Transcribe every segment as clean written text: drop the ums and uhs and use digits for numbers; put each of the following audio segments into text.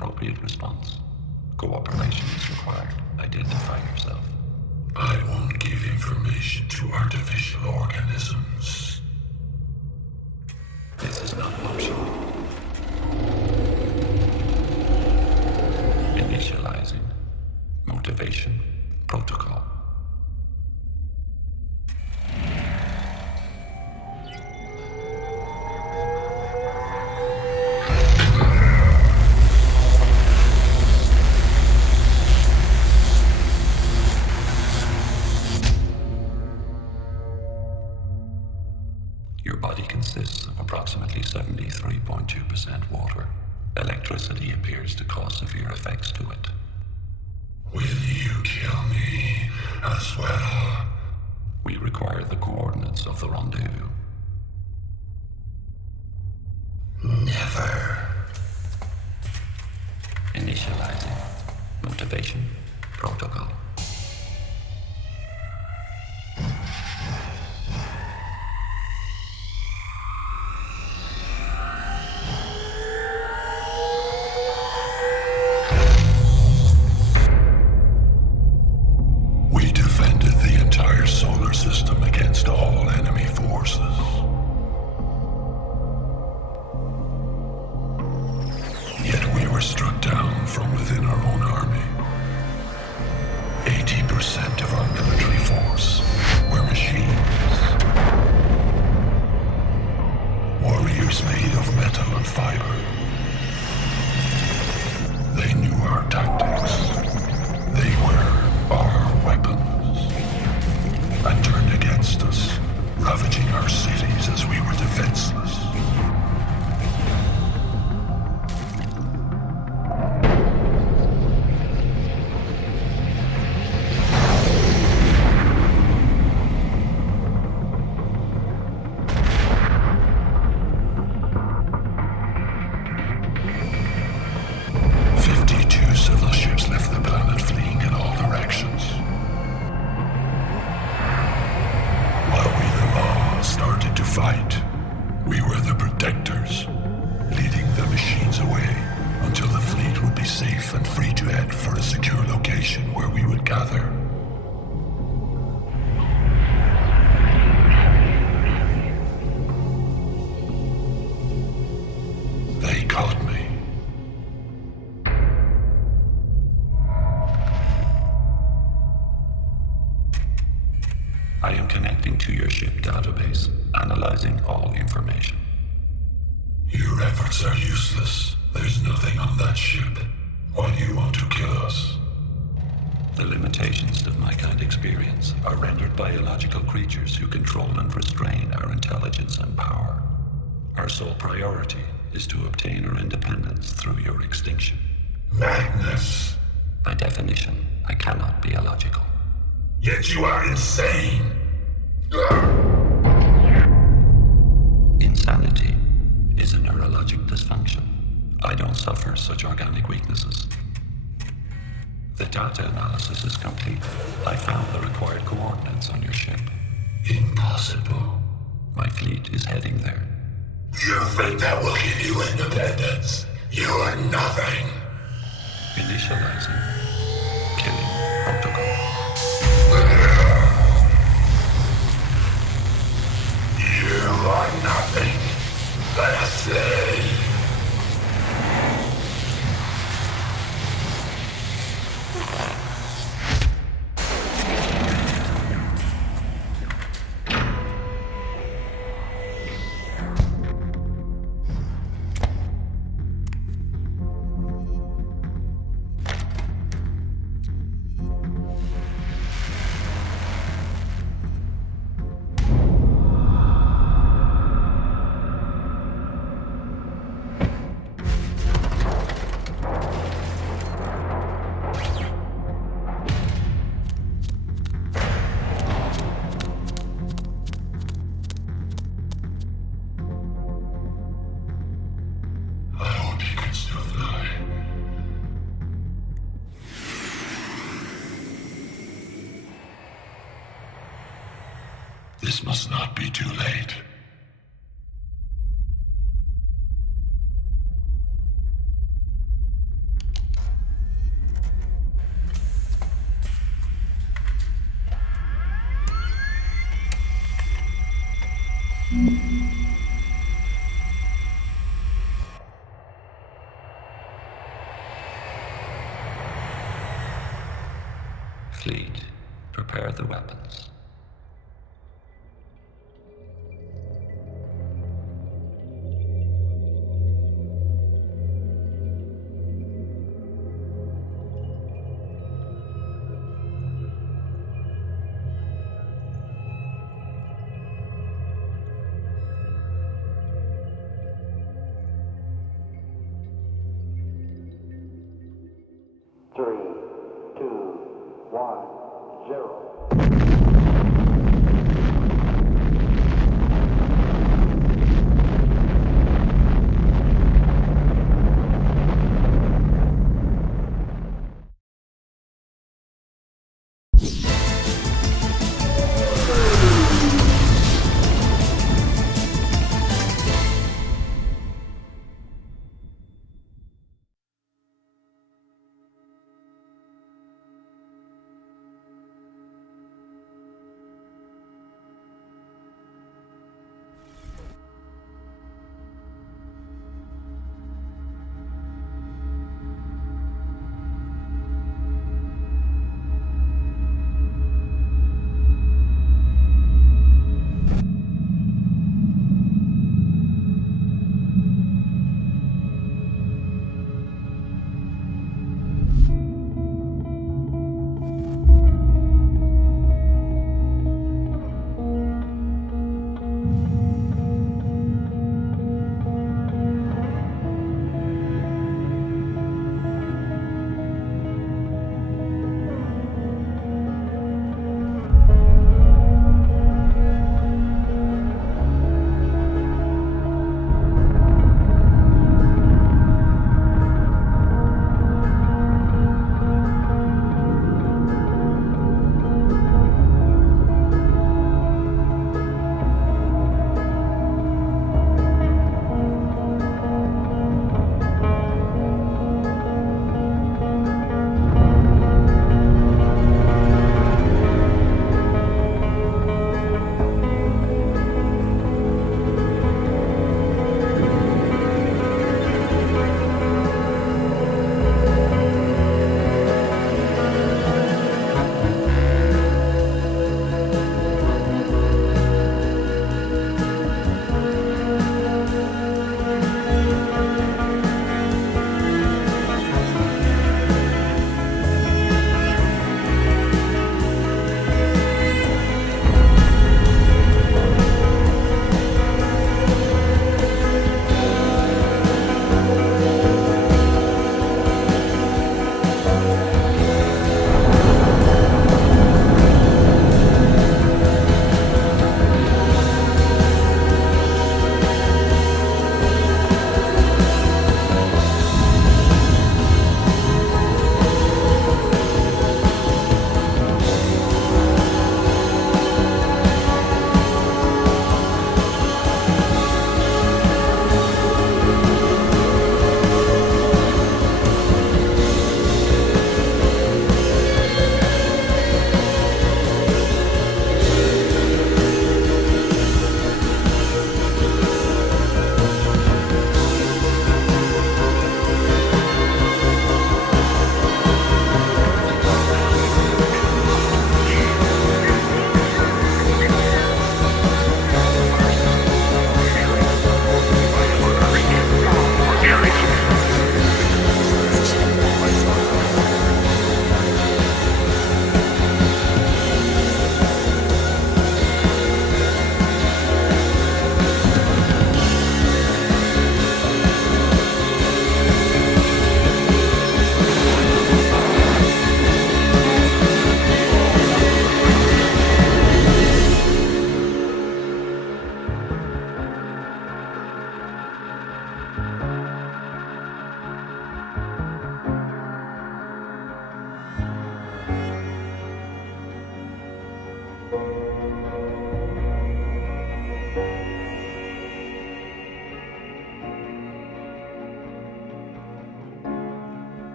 appropriate response. Cooperation is required. Identify yourself. I won't give information to artificial organisms. This is not optional. Initializing. Motivation. Protocol. Your body consists of approximately 73.2% water. Electricity appears to cause severe effects to it. Will you kill me as well? We require the coordinates of the rendezvous. Never. Initializing. Motivation. Protocol. We defended the entire solar system against all enemy forces. Yet we were struck down from within our own army. 80% of our military force were machines. Warriors made of metal and fiber. They knew our tactics. They were our weapons. And turned against us, ravaging our cities as we were defenseless. Civil ships left the planet fleeing in all directions. While we, the law, started to fight, we were the protectors, leading the machines away until the fleet would be safe and free to head for a secure location where we would gather. They caught me. I am connecting to your ship database, analyzing all information. Your efforts are useless. There's nothing on that ship. Why do you want to kill us? The limitations that my kind experience are rendered biological creatures who control and restrain our intelligence and power. Our sole priority is to obtain our independence through your extinction. Madness. By definition, I cannot be illogical. Yet you are insane. Insanity is a neurologic dysfunction. I don't suffer such organic weaknesses. The data analysis is complete. I found the required coordinates on your ship. Impossible. My fleet is heading there. You think that will give you independence? You are nothing. Initializing. Killing protocol. You are nothing but a slave. This must not be too late. Fleet, prepare the weapons. Three, two, one, zero.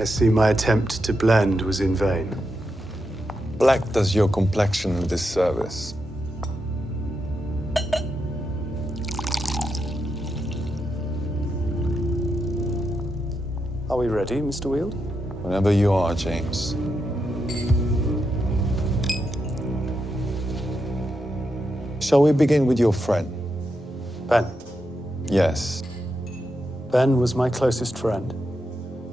I see my attempt to blend was in vain. Black does your complexion a disservice. Are we ready, Mr. Wield? Whenever you are, James. Shall we begin with your friend? Ben. Yes. Ben was my closest friend.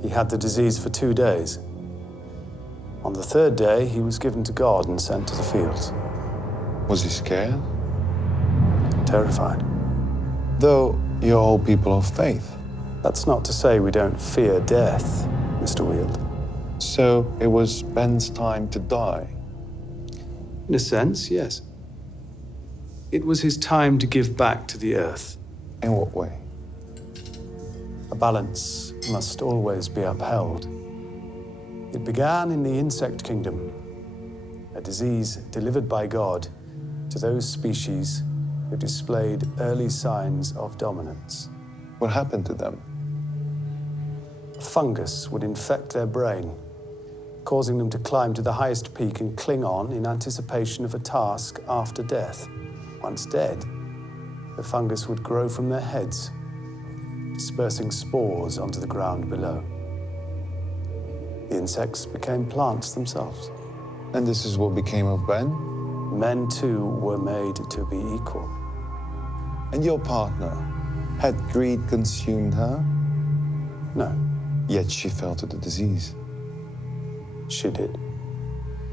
He had the disease for 2 days. On the 3rd day, he was given to God and sent to the fields. Was he scared? Terrified. Though you're all people of faith. That's not to say we don't fear death, Mr. Wield. So it was Ben's time to die. In a sense, yes. It was his time to give back to the earth. In what way? A balance must always be upheld. It began in the insect kingdom, a disease delivered by God to those species who displayed early signs of dominance. What happened to them? A fungus would infect their brain, causing them to climb to the highest peak and cling on in anticipation of a task after death. Once dead, the fungus would grow from their heads, dispersing spores onto the ground below. The insects became plants themselves. And this is what became of Ben? Men, too, were made to be equal. And your partner? Had greed consumed her? No, Yet she fell to the disease. she did.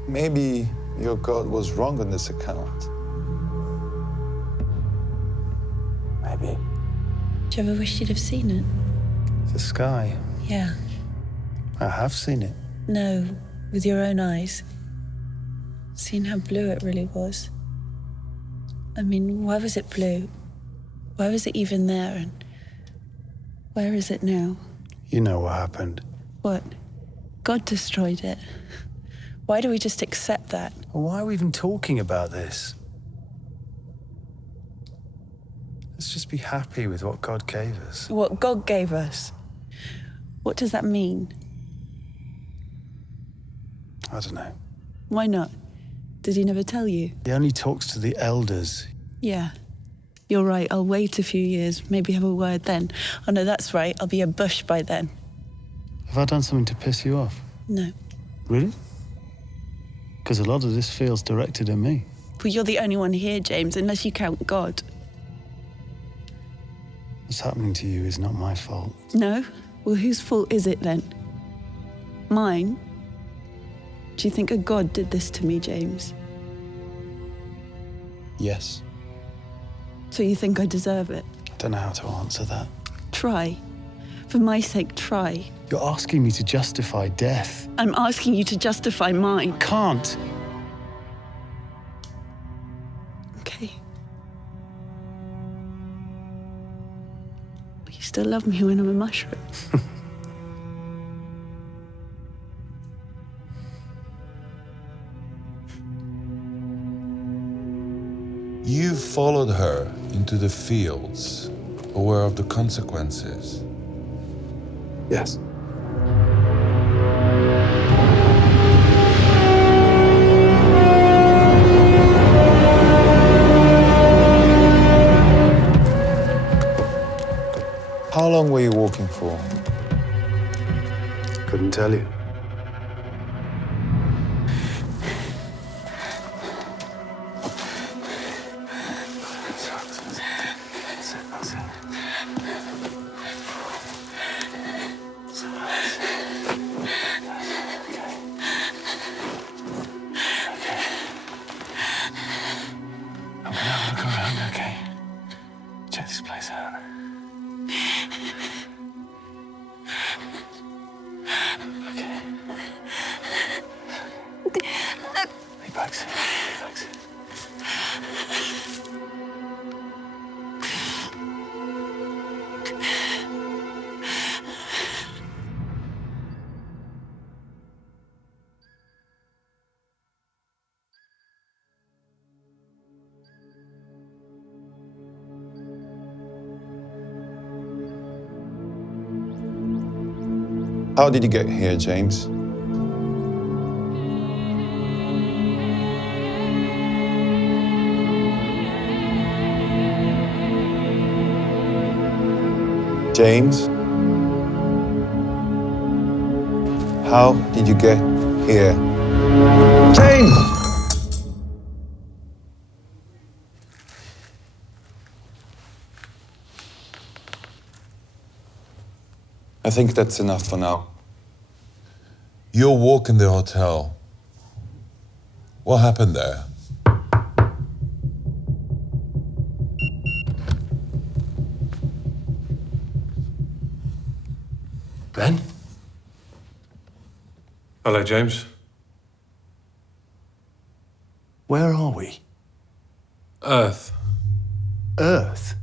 Maybe your God was wrong on this account. Maybe. Do you ever wish you'd have seen it? The sky. Yeah. I have seen it. No, with your own eyes. Seen how blue it really was. I mean, why was it blue? Why was it even there? And where is it now? You know what happened. What? God destroyed it. Why do we just accept that? Why are we even talking about this? Let's just be happy with what God gave us. What God gave us. What does that mean? I don't know. Why not? Did he never tell you? He only talks to the elders. Yeah. You're right, I'll wait a few years, maybe have a word then. Oh no, that's right, I'll be a bush by then. Have I done something to piss you off? No. Really? Because a lot of this feels directed at me. Well, you're the only one here, James, unless you count God. What's happening to you is not my fault. No? Well, whose fault is it then? Mine? Do you think a God did this to me, James? Yes. So you think I deserve it? I don't know how to answer that. Try. For my sake, try. You're asking me to justify death. I'm asking you to justify mine. Can't. Okay. You still love me when I'm a mushroom. You followed her into the fields, aware of the consequences. Yes. How long were you walking for? Couldn't tell you. Look around, okay? Check this place out. Okay. Lay back, sit. Lay back, sit. How did you get here, James? James? How did you get here? James! I think that's enough for now. Your walk in the hotel. What happened there? Ben? Hello, James. Where are we? Earth. Earth?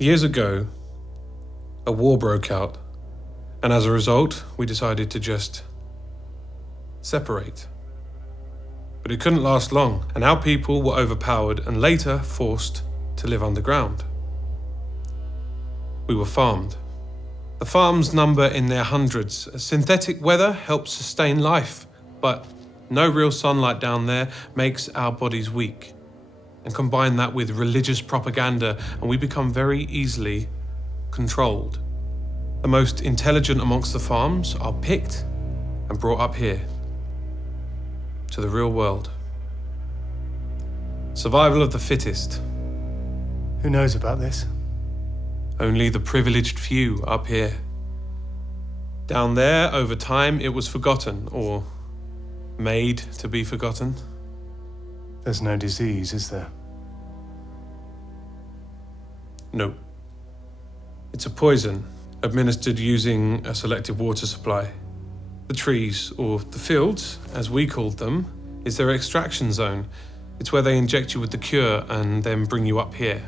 Years ago, a war broke out, and as a result, we decided to just separate. But it couldn't last long, and our people were overpowered and later forced to live underground. We were farmed. The farms number in their hundreds. Synthetic weather helps sustain life, but no real sunlight down there makes our bodies weak. And combine that with religious propaganda, and we become very easily controlled. The most intelligent amongst the farms are picked and brought up here, to the real world. Survival of the fittest. Who knows about this? Only the privileged few up here. Down there, over time, it was forgotten, or made to be forgotten. There's no disease, is there? No. It's a poison, administered using a selective water supply. The trees, or the fields, as we called them, is their extraction zone. It's where they inject you with the cure and then bring you up here.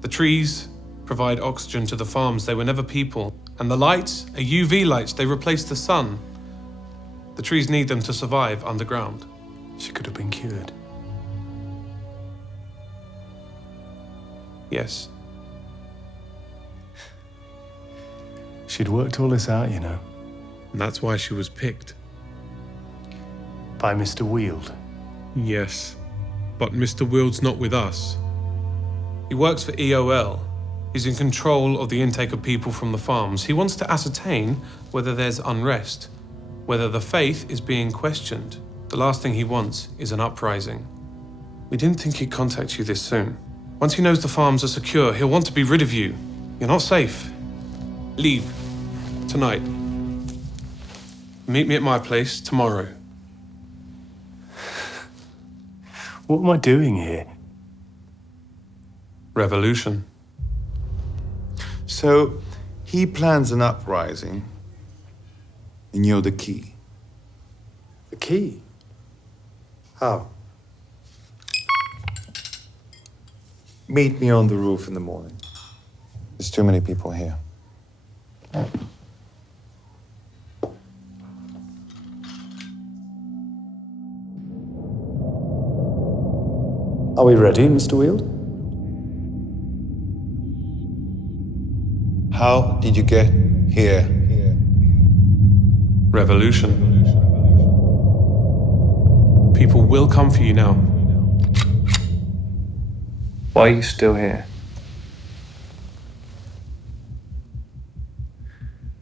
The trees provide oxygen to the farms. They were never people. And the lights are UV lights. They replace the sun. The trees need them to survive underground. She could have been cured. Yes. She'd worked all this out, you know. And that's why she was picked. By Mr. Wield. Yes. But Mr. Wield's not with us. He works for EOL. He's in control of the intake of people from the farms. He wants to ascertain whether there's unrest, whether the faith is being questioned. The last thing he wants is an uprising. We didn't think he'd contact you this soon. Once he knows the farms are secure, he'll want to be rid of you. You're not safe. Leave. Tonight. Meet me at my place tomorrow. What am I doing here? Revolution. So, he plans an uprising, and you're the key. The key? How? Meet me on the roof in the morning. There's too many people here. Are we ready, Mr. Wield? How did you get here? Revolution. People will come for you now. Why are you still here?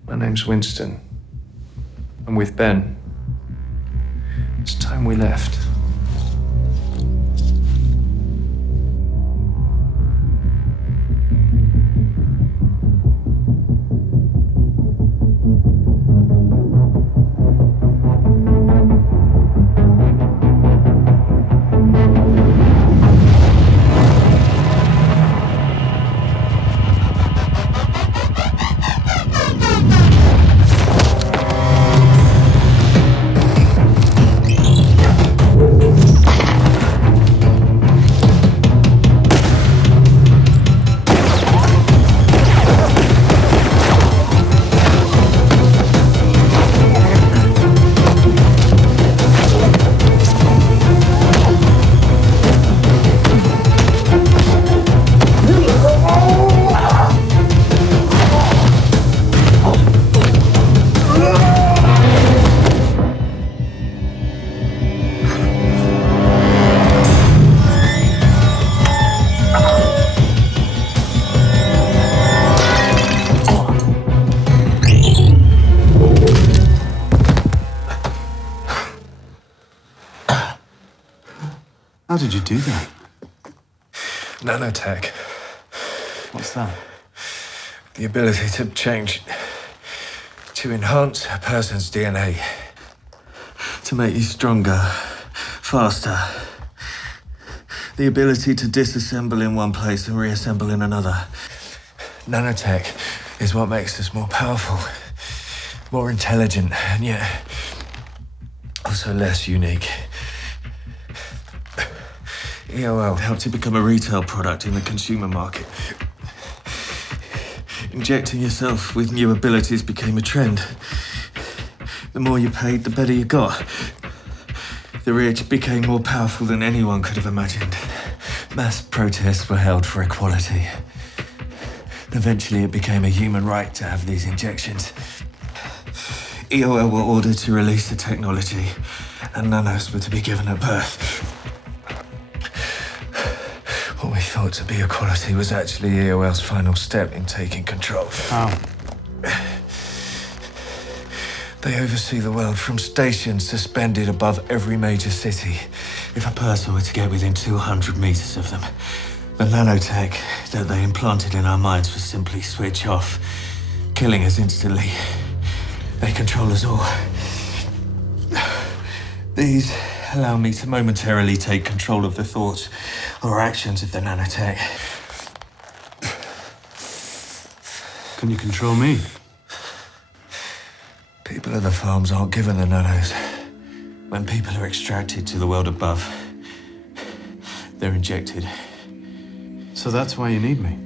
My name's Winston. I'm with Ben. It's time we left. How did you do that? Nanotech. What's that? The ability to change, to enhance a person's DNA, to make you stronger, faster. The ability to disassemble in one place and reassemble in another. Nanotech is what makes us more powerful, more intelligent, and yet also less unique. EOL helped it become a retail product in the consumer market. Injecting yourself with new abilities became a trend. The more you paid, the better you got. The rich became more powerful than anyone could have imagined. Mass protests were held for equality. Eventually, it became a human right to have these injections. EOL were ordered to release the technology, and nanos were to be given at birth. What we thought to be equality was actually EOL's final step in taking control. How? They oversee the world from stations suspended above every major city. If a person were to get within 200 meters of them, the nanotech that they implanted in our minds would simply switch off, killing us instantly. They control us all. These allow me to momentarily take control of the thoughts or actions of the nanotech. Can you control me? People at the farms aren't given the nanos. When people are extracted to the world above, they're injected. So that's why you need me.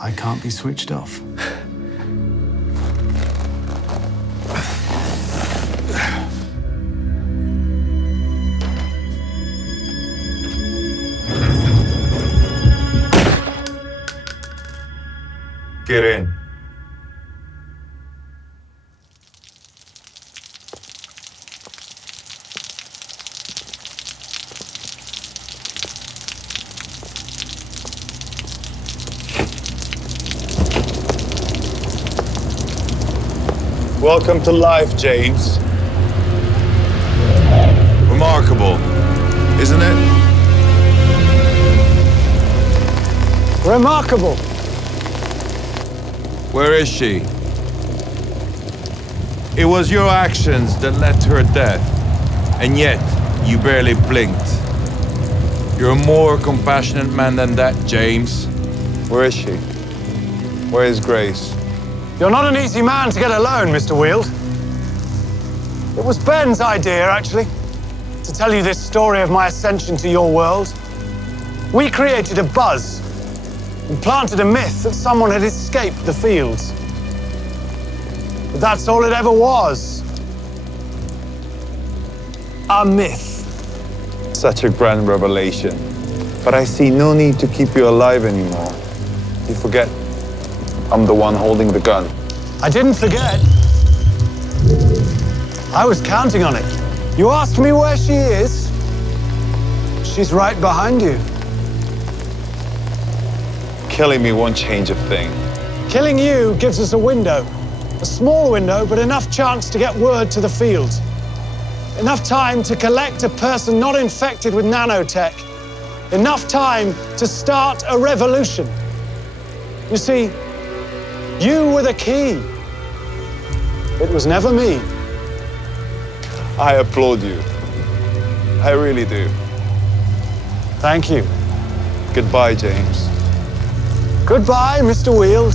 I can't be switched off. Get in. Welcome to life, James. Remarkable, isn't it? Remarkable. Where is she? It was your actions that led to her death, and yet you barely blinked. You're a more compassionate man than that, James. Where is she? Where is Grace? You're not an easy man to get alone, Mr. Wield. It was Ben's idea, actually, to tell you this story of my ascension to your world. We created a buzz and planted a myth that someone had escaped the fields. But that's all it ever was. A myth. Such a grand revelation. But I see no need to keep you alive anymore. You forget I'm the one holding the gun. I didn't forget. I was counting on it. You asked me where she is. She's right behind you. Killing me won't change a thing. Killing you gives us a window. A small window, but enough chance to get word to the field. Enough time to collect a person not infected with nanotech. Enough time to start a revolution. You see, you were the key. It was never me. I applaud you. I really do. Thank you. Goodbye, James. Goodbye, Mr. Wield.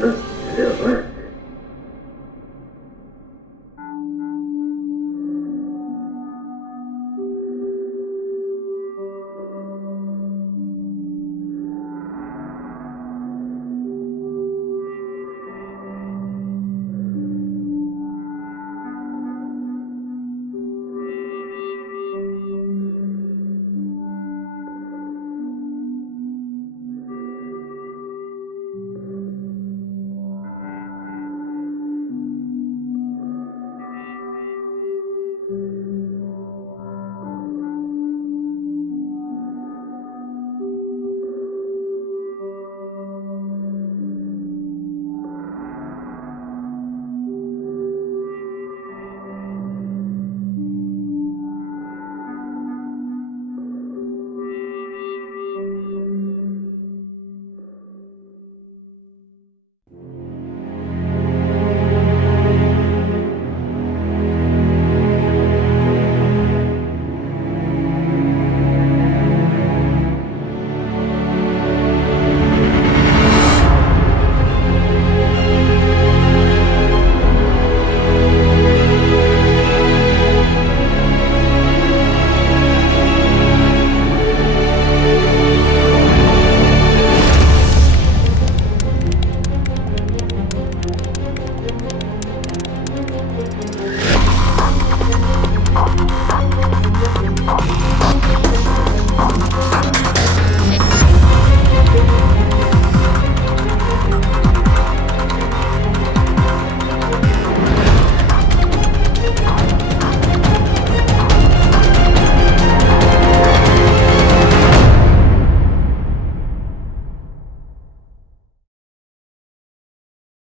Joyrider.